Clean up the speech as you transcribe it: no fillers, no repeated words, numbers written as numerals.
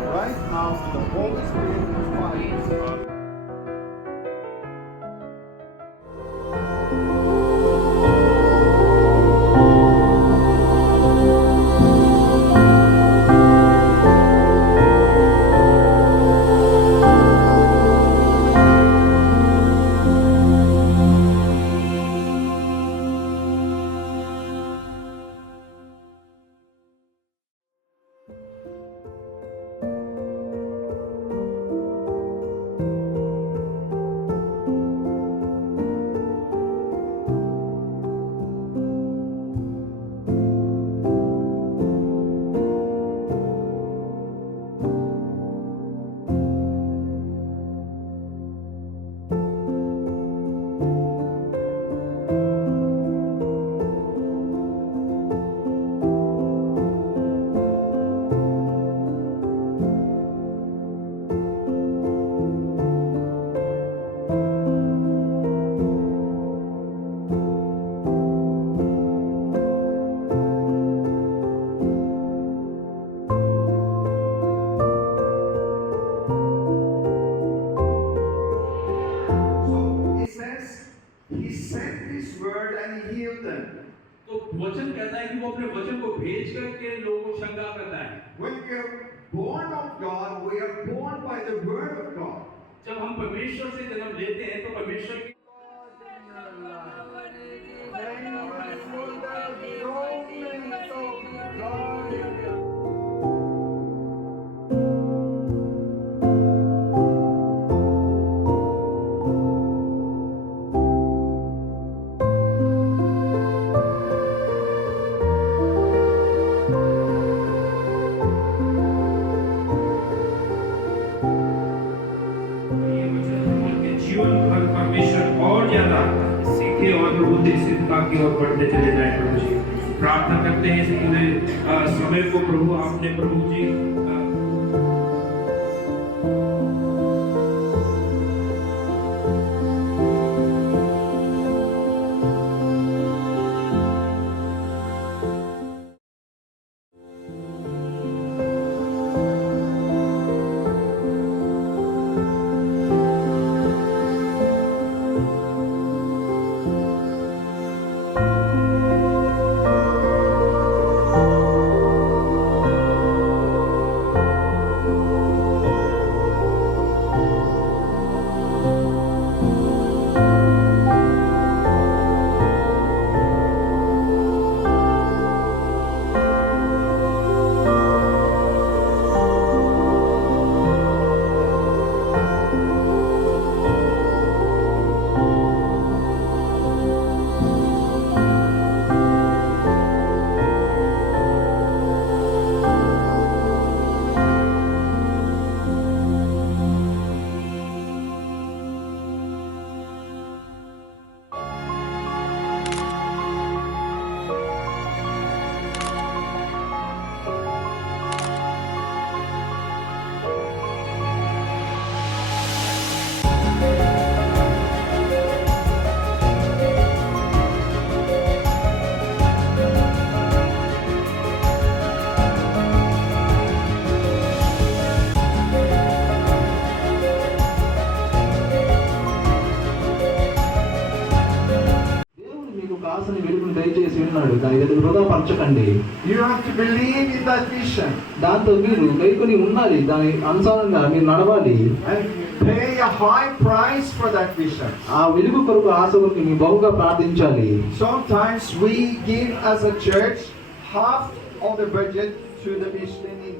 right now to the Holy Spirit and fire. He sent His word and He healed them. तो वचन कहता है कि वो अपने वचन को भेज करके लोगों को चंगा करता है. When we are born of God, we are born by the word of God. जब हम परमेश्वर से जन्म लेते हैं तो परमेश्वर की सीखे और प्रभु सिद्धता की ओर बढ़ते चले जाए. प्रभु जी प्रार्थना करते हैं इस पूरे समय को प्रभु आपने प्रभु जी దయచేసి ఉన్నాడు. దాని వృధా పరచకండి. You have to believe in that vision. దాంతో మీరు కైకొని ఉండాలి. దాని అనుసారంగా మీరు నడవాలి. And pay a high price for that vision. ఆ వెలుగు కొరకు ఆశ కొరకు మీరు బహుగా ప్రార్థించాలి. Sometimes we give as a church half of the budget to the mission in